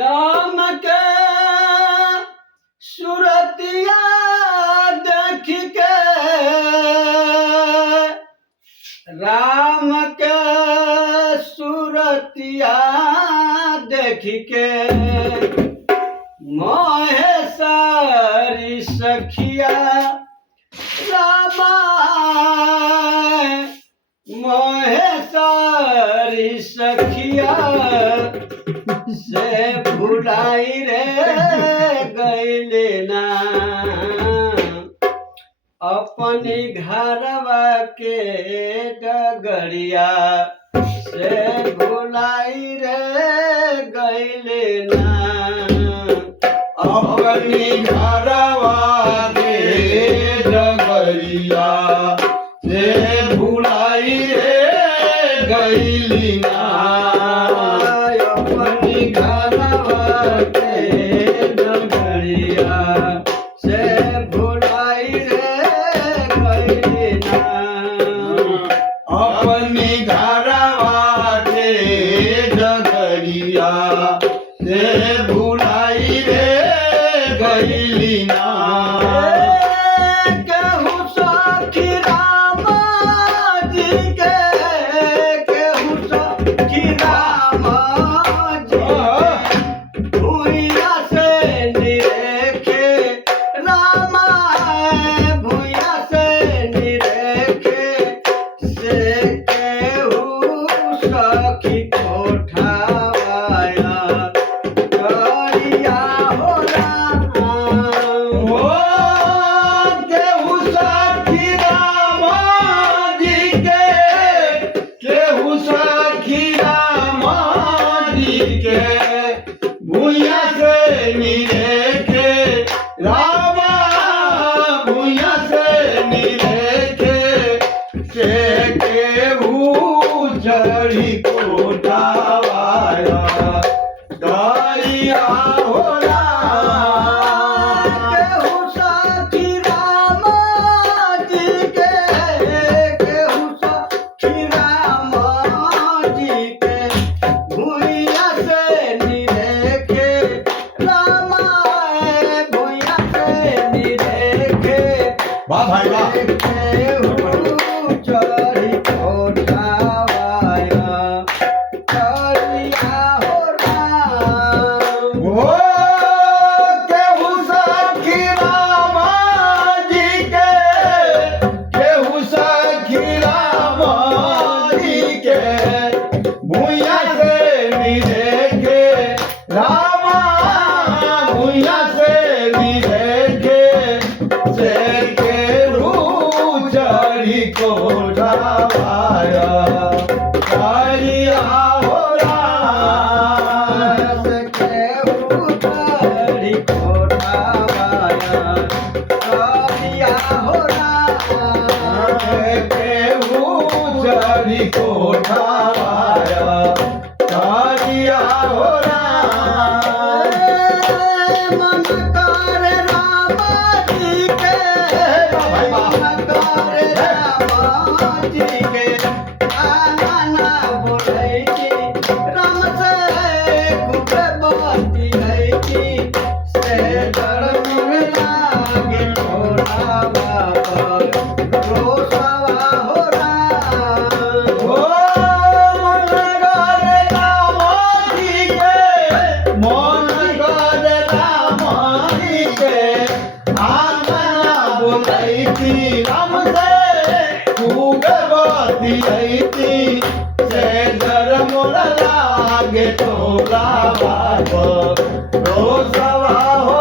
राम के सूरतिया देख के, राम के सूरतिया देख के, मोहे सारी सखिया रामा, मोहे सारी सखिया से भुलाई रे गईले ना, अपनी घरवा के डगरिया से भुलाई रे गईले ना, अपनी घरवा के डगरिया से भुलाई रे गईली ना, अपनी घरवा के डगरिया से भुलाई रे गईली ना, अपनी घरवा के डगरिया से भुलाई रे गईली ना। केहू सखी राम जी के, केहू सखी राम जी के, भुइया से निरेखे रामा, भुइया से निरेखे से केहू सखी कोठावाया गरिया हो राम। ओ केहू सखी राम जी के, केहू सखी राम जी के, भुइया से निरेखे रामा, भुइया से निरेखे से केहू चढ़ी कोठावाया गरिया हो राम। केहू सखी राम जी के, केहू सखी राम जी के, भुइया से निरेखे रामा, भुइया से निरेखे वाह भाई वाह। केहू चढ़ी कोठावाया गरिया हो राम। ओ केहू सखी राम जी के, केहू सखी राम जी के, भुइया से निरेखे रामा, भुइया से निरेखे से केहू चढ़ी कोठावाया गरिया हो राम। केहू चढ़ी कोठावाया गरिया हो राम। केहू चढ़ी कोठावाया गरिया हो राम। मन करे राम जी के, मन करे राम जी के, आंगना बोलै छी राम से खूब बाती है की, से धर्म लागे थोड़ा बाबर रोसवा हो राम। ओ मन करे राम जी के, मन करे राम जी के, आंगना बोलैती राम से खूब बतियैती, से धर्म लागे तोरा बाबर रोसवा हो